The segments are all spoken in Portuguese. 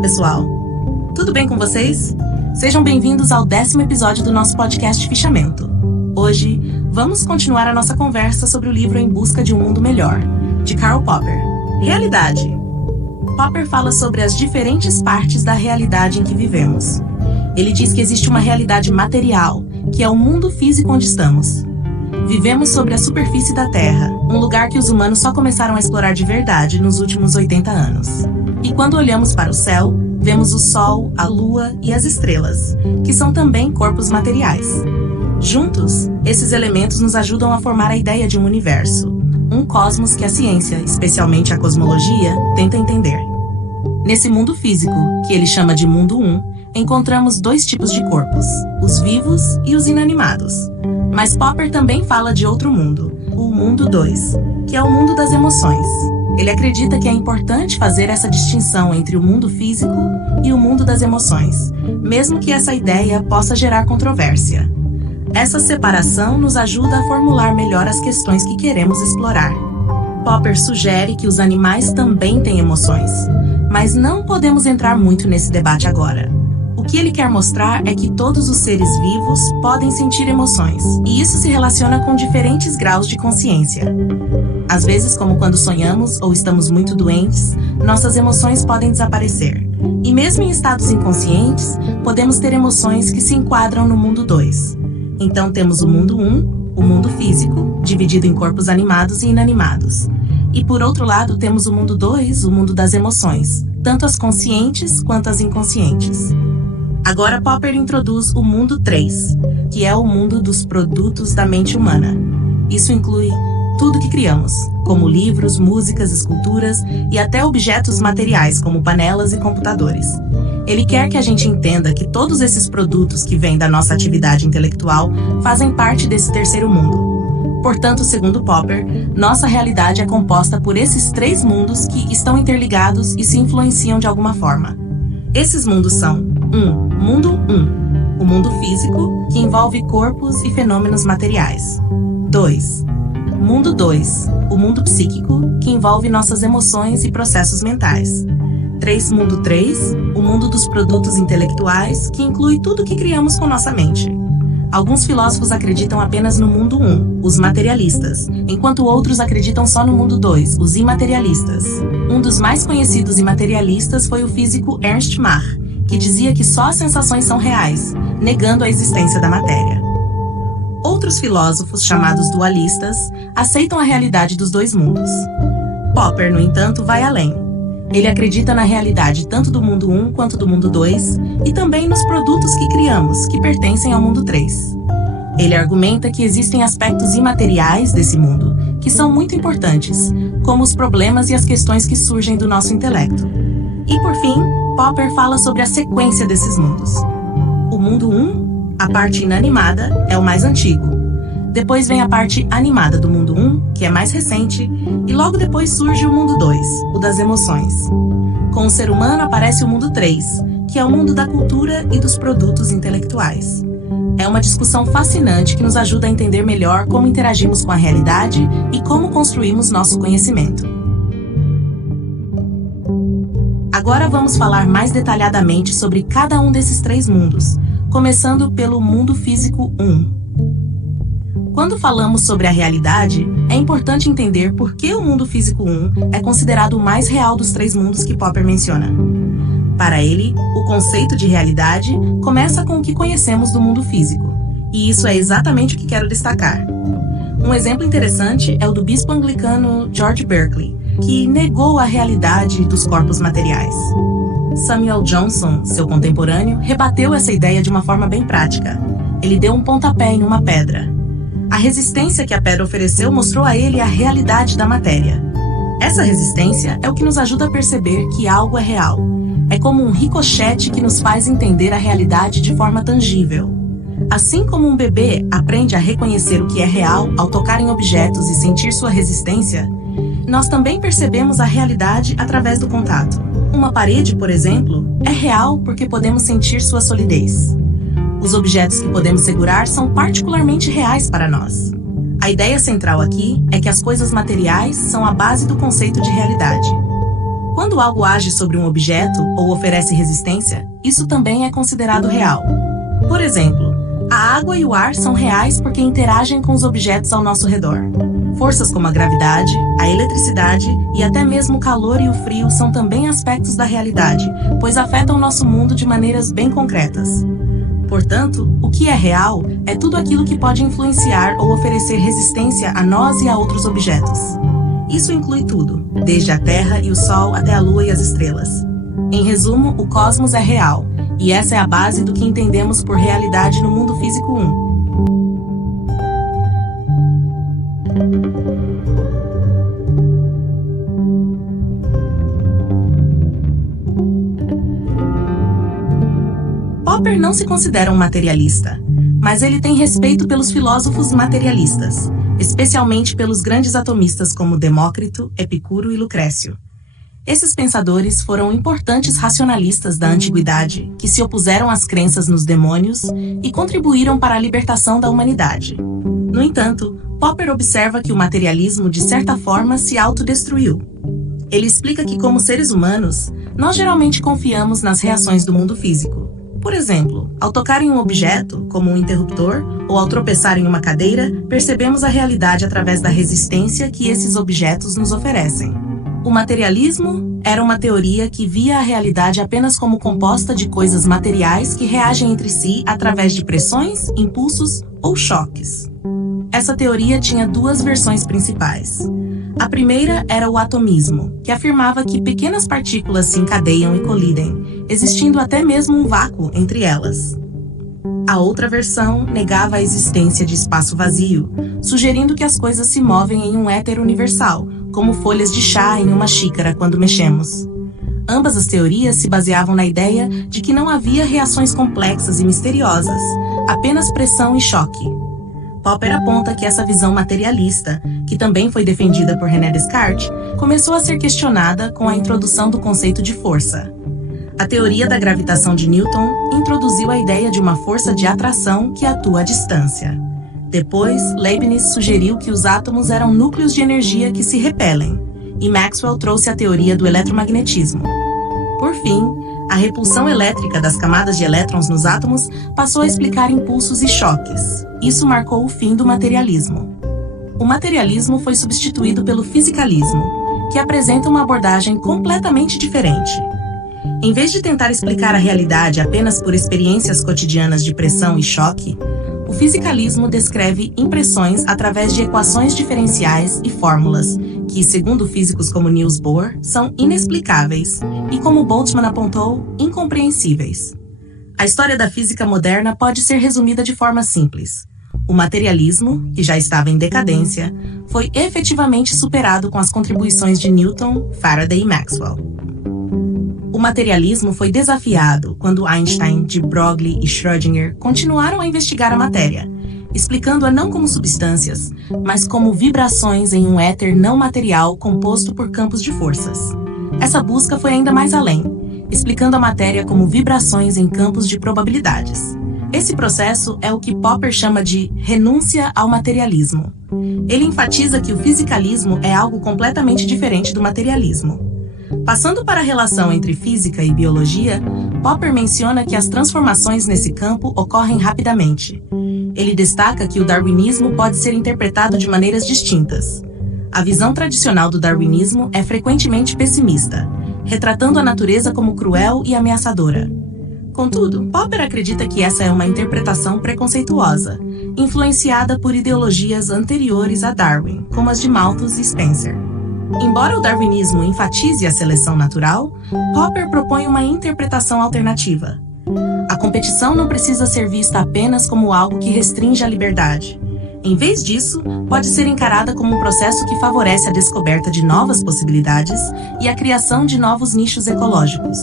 Olá, pessoal! Tudo bem com vocês? Sejam bem-vindos ao 10º episódio do nosso podcast Fichamento. Hoje, vamos continuar a nossa conversa sobre o livro Em Busca de um Mundo Melhor, de Karl Popper. Realidade. Popper fala sobre as diferentes partes da realidade em que vivemos. Ele diz que existe uma realidade material, que é o mundo físico onde estamos. Vivemos sobre a superfície da Terra, um lugar que os humanos só começaram a explorar de verdade nos últimos 80 anos. E quando olhamos para o céu, vemos o Sol, a Lua e as estrelas, que são também corpos materiais. Juntos, esses elementos nos ajudam a formar a ideia de um universo, um cosmos que a ciência, especialmente a cosmologia, tenta entender. Nesse mundo físico, que ele chama de Mundo 1, encontramos dois tipos de corpos, os vivos e os inanimados. Mas Popper também fala de outro mundo, o Mundo 2, que é o mundo das emoções. Ele acredita que é importante fazer essa distinção entre o mundo físico e o mundo das emoções, mesmo que essa ideia possa gerar controvérsia. Essa separação nos ajuda a formular melhor as questões que queremos explorar. Popper sugere que os animais também têm emoções, mas não podemos entrar muito nesse debate agora. O que ele quer mostrar é que todos os seres vivos podem sentir emoções, e isso se relaciona com diferentes graus de consciência. Às vezes, como quando sonhamos ou estamos muito doentes, nossas emoções podem desaparecer. E mesmo em estados inconscientes, podemos ter emoções que se enquadram no mundo 2. Então temos o mundo 1, o mundo físico, dividido em corpos animados e inanimados. E por outro lado, temos o mundo 2, o mundo das emoções, tanto as conscientes quanto as inconscientes. Agora Popper introduz o mundo 3, que é o mundo dos produtos da mente humana. Isso inclui tudo que criamos, como livros, músicas, esculturas e até objetos materiais, como panelas e computadores. Ele quer que a gente entenda que todos esses produtos que vêm da nossa atividade intelectual fazem parte desse terceiro mundo. Portanto, segundo Popper, nossa realidade é composta por esses 3 mundos que estão interligados e se influenciam de alguma forma. Esses mundos são: 1. Mundo 1, o mundo físico, que envolve corpos e fenômenos materiais. 2. Mundo 2, o mundo psíquico, que envolve nossas emoções e processos mentais. 3. Mundo 3, o mundo dos produtos intelectuais, que inclui tudo que criamos com nossa mente. Alguns filósofos acreditam apenas no mundo 1, os materialistas, enquanto outros acreditam só no mundo 2, os imaterialistas. Um dos mais conhecidos imaterialistas foi o físico Ernst Mach, que dizia que só as sensações são reais, negando a existência da matéria. Outros filósofos, chamados dualistas, aceitam a realidade dos 2 mundos. Popper, no entanto, vai além. Ele acredita na realidade tanto do mundo 1 quanto do mundo 2 e também nos produtos que criamos, que pertencem ao mundo 3. Ele argumenta que existem aspectos imateriais desse mundo, que são muito importantes, como os problemas e as questões que surgem do nosso intelecto. E, por fim, Popper fala sobre a sequência desses mundos. O mundo 1, a parte inanimada, é o mais antigo. Depois vem a parte animada do mundo 1, que é mais recente, e logo depois surge o mundo 2, o das emoções. Com o ser humano aparece o mundo 3, que é o mundo da cultura e dos produtos intelectuais. É uma discussão fascinante que nos ajuda a entender melhor como interagimos com a realidade e como construímos nosso conhecimento. Agora vamos falar mais detalhadamente sobre cada um desses 3 mundos, começando pelo mundo físico 1. Quando falamos sobre a realidade, é importante entender por que o mundo físico 1 é considerado o mais real dos 3 mundos que Popper menciona. Para ele, o conceito de realidade começa com o que conhecemos do mundo físico, e isso é exatamente o que quero destacar. Um exemplo interessante é o do bispo anglicano George Berkeley, que negou a realidade dos corpos materiais. Samuel Johnson, seu contemporâneo, rebateu essa ideia de uma forma bem prática. Ele deu um pontapé em uma pedra. A resistência que a pedra ofereceu mostrou a ele a realidade da matéria. Essa resistência é o que nos ajuda a perceber que algo é real. É como um ricochete que nos faz entender a realidade de forma tangível. Assim como um bebê aprende a reconhecer o que é real ao tocar em objetos e sentir sua resistência, nós também percebemos a realidade através do contato. Uma parede, por exemplo, é real porque podemos sentir sua solidez. Os objetos que podemos segurar são particularmente reais para nós. A ideia central aqui é que as coisas materiais são a base do conceito de realidade. Quando algo age sobre um objeto ou oferece resistência, isso também é considerado real. Por exemplo, a água e o ar são reais porque interagem com os objetos ao nosso redor. Forças como a gravidade, a eletricidade e até mesmo o calor e o frio são também aspectos da realidade, pois afetam o nosso mundo de maneiras bem concretas. Portanto, o que é real é tudo aquilo que pode influenciar ou oferecer resistência a nós e a outros objetos. Isso inclui tudo, desde a Terra e o Sol até a Lua e as estrelas. Em resumo, o cosmos é real, e essa é a base do que entendemos por realidade no mundo físico 1. Popper não se considera um materialista, mas ele tem respeito pelos filósofos materialistas, especialmente pelos grandes atomistas como Demócrito, Epicuro e Lucrécio. Esses pensadores foram importantes racionalistas da antiguidade que se opuseram às crenças nos demônios e contribuíram para a libertação da humanidade. No entanto, Popper observa que o materialismo, de certa forma, se autodestruiu. Ele explica que, como seres humanos, nós geralmente confiamos nas reações do mundo físico. Por exemplo, ao tocar em um objeto, como um interruptor, ou ao tropeçar em uma cadeira, percebemos a realidade através da resistência que esses objetos nos oferecem. O materialismo era uma teoria que via a realidade apenas como composta de coisas materiais que reagem entre si através de pressões, impulsos ou choques. Essa teoria tinha duas versões principais. A primeira era o atomismo, que afirmava que pequenas partículas se encadeiam e colidem, existindo até mesmo um vácuo entre elas. A outra versão negava a existência de espaço vazio, sugerindo que as coisas se movem em um éter universal, como folhas de chá em uma xícara quando mexemos. Ambas as teorias se baseavam na ideia de que não havia reações complexas e misteriosas, apenas pressão e choque. Popper aponta que essa visão materialista, que também foi defendida por René Descartes, começou a ser questionada com a introdução do conceito de força. A teoria da gravitação de Newton introduziu a ideia de uma força de atração que atua à distância. Depois, Leibniz sugeriu que os átomos eram núcleos de energia que se repelem, e Maxwell trouxe a teoria do eletromagnetismo. Por fim, a repulsão elétrica das camadas de elétrons nos átomos passou a explicar impulsos e choques. Isso marcou o fim do materialismo. O materialismo foi substituído pelo fisicalismo, que apresenta uma abordagem completamente diferente. Em vez de tentar explicar a realidade apenas por experiências cotidianas de pressão e choque, o fisicalismo descreve impressões através de equações diferenciais e fórmulas, que, segundo físicos como Niels Bohr, são inexplicáveis e, como Boltzmann apontou, incompreensíveis. A história da física moderna pode ser resumida de forma simples. O materialismo, que já estava em decadência, foi efetivamente superado com as contribuições de Newton, Faraday e Maxwell. O materialismo foi desafiado quando Einstein, de Broglie e Schrödinger continuaram a investigar a matéria, explicando-a não como substâncias, mas como vibrações em um éter não material composto por campos de forças. Essa busca foi ainda mais além, explicando a matéria como vibrações em campos de probabilidades. Esse processo é o que Popper chama de renúncia ao materialismo. Ele enfatiza que o fisicalismo é algo completamente diferente do materialismo. Passando para a relação entre física e biologia, Popper menciona que as transformações nesse campo ocorrem rapidamente. Ele destaca que o darwinismo pode ser interpretado de maneiras distintas. A visão tradicional do darwinismo é frequentemente pessimista, retratando a natureza como cruel e ameaçadora. Contudo, Popper acredita que essa é uma interpretação preconceituosa, influenciada por ideologias anteriores a Darwin, como as de Malthus e Spencer. Embora o darwinismo enfatize a seleção natural, Popper propõe uma interpretação alternativa. A competição não precisa ser vista apenas como algo que restringe a liberdade. Em vez disso, pode ser encarada como um processo que favorece a descoberta de novas possibilidades e a criação de novos nichos ecológicos,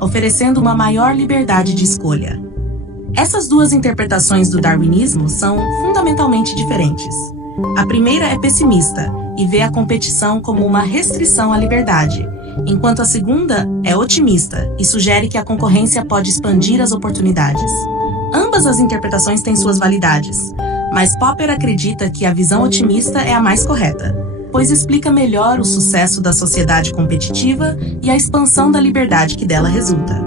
oferecendo uma maior liberdade de escolha. Essas duas interpretações do darwinismo são fundamentalmente diferentes. A primeira é pessimista e vê a competição como uma restrição à liberdade, enquanto a segunda é otimista e sugere que a concorrência pode expandir as oportunidades. Ambas as interpretações têm suas validades, mas Popper acredita que a visão otimista é a mais correta. pois explica melhor o sucesso da sociedade competitiva e a expansão da liberdade que dela resulta.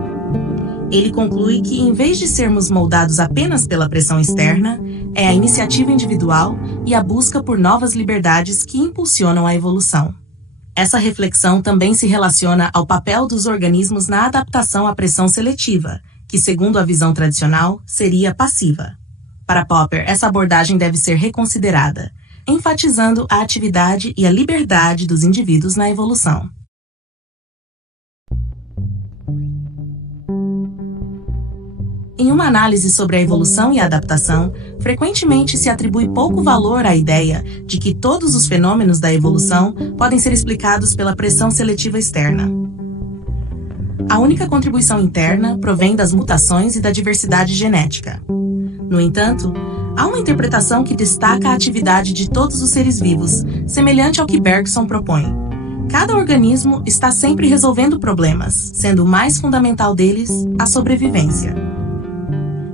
Ele conclui que, em vez de sermos moldados apenas pela pressão externa, é a iniciativa individual e a busca por novas liberdades que impulsionam a evolução. Essa reflexão também se relaciona ao papel dos organismos na adaptação à pressão seletiva, que, segundo a visão tradicional, seria passiva. Para Popper, essa abordagem deve ser reconsiderada, enfatizando a atividade e a liberdade dos indivíduos na evolução. Em uma análise sobre a evolução e a adaptação, frequentemente se atribui pouco valor à ideia de que todos os fenômenos da evolução podem ser explicados pela pressão seletiva externa. A única contribuição interna provém das mutações e da diversidade genética. No entanto, há uma interpretação que destaca a atividade de todos os seres vivos, semelhante ao que Bergson propõe. Cada organismo está sempre resolvendo problemas, sendo o mais fundamental deles a sobrevivência.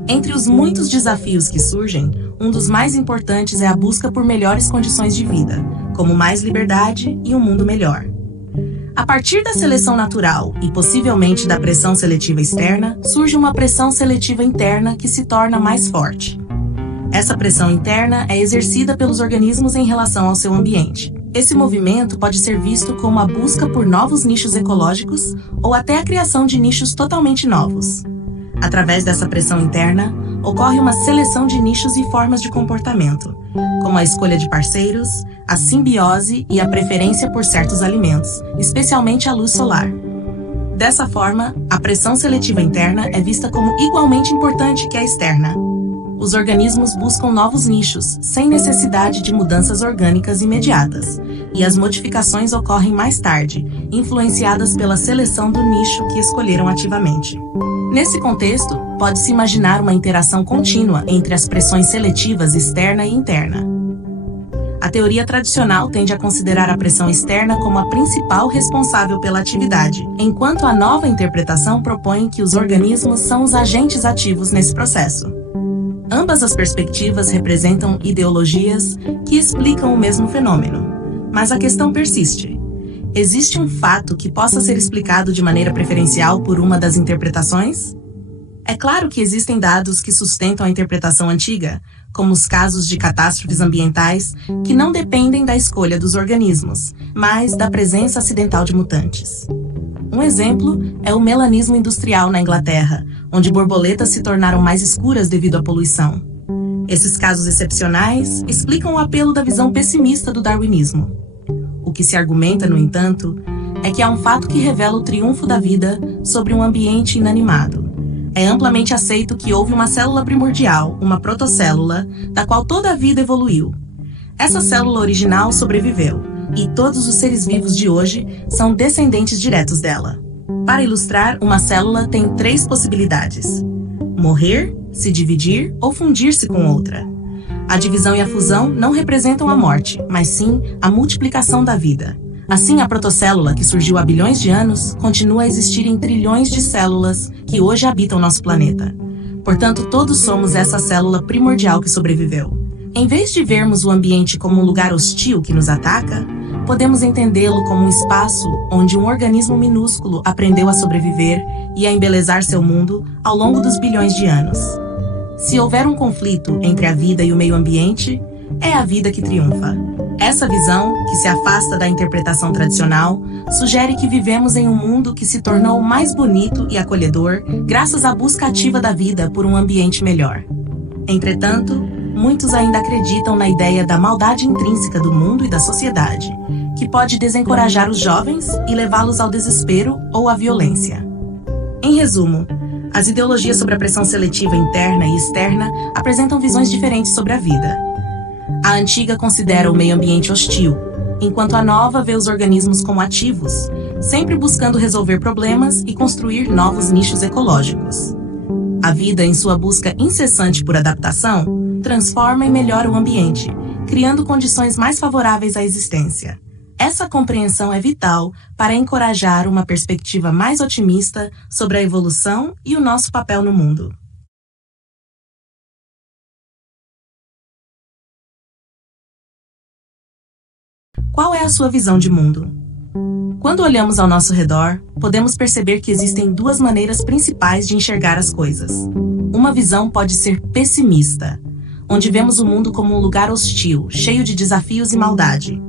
Entre os muitos desafios que surgem, um dos mais importantes é a busca por melhores condições de vida, como mais liberdade e um mundo melhor. A partir da seleção natural e possivelmente da pressão seletiva externa, surge uma pressão seletiva interna que se torna mais forte. Essa pressão interna é exercida pelos organismos em relação ao seu ambiente. Esse movimento pode ser visto como a busca por novos nichos ecológicos ou até a criação de nichos totalmente novos. Através dessa pressão interna, ocorre uma seleção de nichos e formas de comportamento, como a escolha de parceiros, a simbiose e a preferência por certos alimentos, especialmente a luz solar. Dessa forma, a pressão seletiva interna é vista como igualmente importante que a externa. Os organismos buscam novos nichos, sem necessidade de mudanças orgânicas imediatas, e as modificações ocorrem mais tarde, influenciadas pela seleção do nicho que escolheram ativamente. Nesse contexto, pode-se imaginar uma interação contínua entre as pressões seletivas externa e interna. A teoria tradicional tende a considerar a pressão externa como a principal responsável pela atividade, enquanto a nova interpretação propõe que os organismos são os agentes ativos nesse processo. Ambas as perspectivas representam ideologias que explicam o mesmo fenômeno, mas a questão persiste. Existe um fato que possa ser explicado de maneira preferencial por uma das interpretações? É claro que existem dados que sustentam a interpretação antiga, como os casos de catástrofes ambientais, que não dependem da escolha dos organismos, mas da presença acidental de mutantes. Um exemplo é o melanismo industrial na Inglaterra, onde borboletas se tornaram mais escuras devido à poluição. Esses casos excepcionais explicam o apelo da visão pessimista do darwinismo. O que se argumenta, no entanto, é que há um fato que revela o triunfo da vida sobre um ambiente inanimado. É amplamente aceito que houve uma célula primordial, uma protocélula, da qual toda a vida evoluiu. Essa célula original sobreviveu, e todos os seres vivos de hoje são descendentes diretos dela. Para ilustrar, uma célula tem 3 possibilidades: morrer, se dividir ou fundir-se com outra. A divisão e a fusão não representam a morte, mas sim a multiplicação da vida. Assim, a protocélula, que surgiu há bilhões de anos, continua a existir em trilhões de células que hoje habitam nosso planeta. Portanto, todos somos essa célula primordial que sobreviveu. Em vez de vermos o ambiente como um lugar hostil que nos ataca, podemos entendê-lo como um espaço onde um organismo minúsculo aprendeu a sobreviver e a embelezar seu mundo ao longo dos bilhões de anos. Se houver um conflito entre a vida e o meio ambiente, é a vida que triunfa. Essa visão, que se afasta da interpretação tradicional, sugere que vivemos em um mundo que se tornou mais bonito e acolhedor graças à busca ativa da vida por um ambiente melhor. Entretanto, muitos ainda acreditam na ideia da maldade intrínseca do mundo e da sociedade, que pode desencorajar os jovens e levá-los ao desespero ou à violência. Em resumo, as ideologias sobre a pressão seletiva interna e externa apresentam visões diferentes sobre a vida. A antiga considera o meio ambiente hostil, enquanto a nova vê os organismos como ativos, sempre buscando resolver problemas e construir novos nichos ecológicos. A vida, em sua busca incessante por adaptação, transforma e melhora o ambiente, criando condições mais favoráveis à existência. Essa compreensão é vital para encorajar uma perspectiva mais otimista sobre a evolução e o nosso papel no mundo. Qual é a sua visão de mundo? Quando olhamos ao nosso redor, podemos perceber que existem duas maneiras principais de enxergar as coisas. Uma visão pode ser pessimista, onde vemos o mundo como um lugar hostil, cheio de desafios e maldade.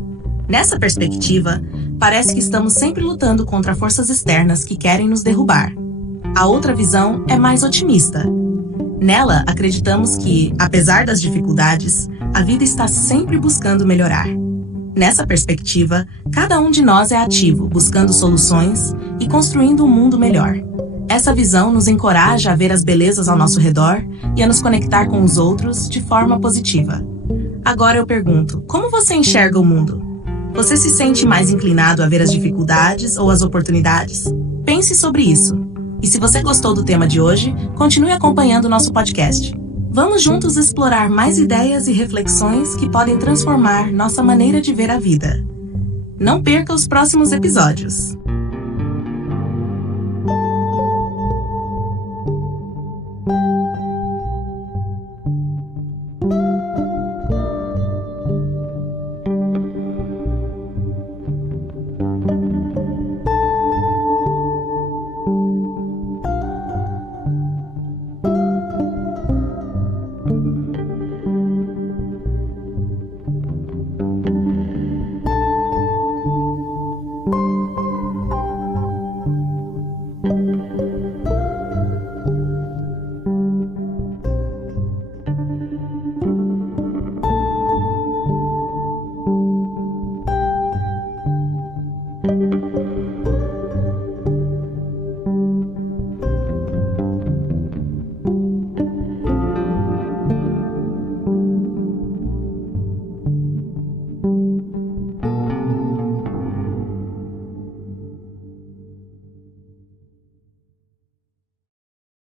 Nessa perspectiva, parece que estamos sempre lutando contra forças externas que querem nos derrubar. A outra visão é mais otimista. Nela, acreditamos que, apesar das dificuldades, a vida está sempre buscando melhorar. Nessa perspectiva, cada um de nós é ativo, buscando soluções e construindo um mundo melhor. Essa visão nos encoraja a ver as belezas ao nosso redor e a nos conectar com os outros de forma positiva. Agora eu pergunto, como você enxerga o mundo? Você se sente mais inclinado a ver as dificuldades ou as oportunidades? Pense sobre isso. E se você gostou do tema de hoje, continue acompanhando o nosso podcast. Vamos juntos explorar mais ideias e reflexões que podem transformar nossa maneira de ver a vida. Não perca os próximos episódios!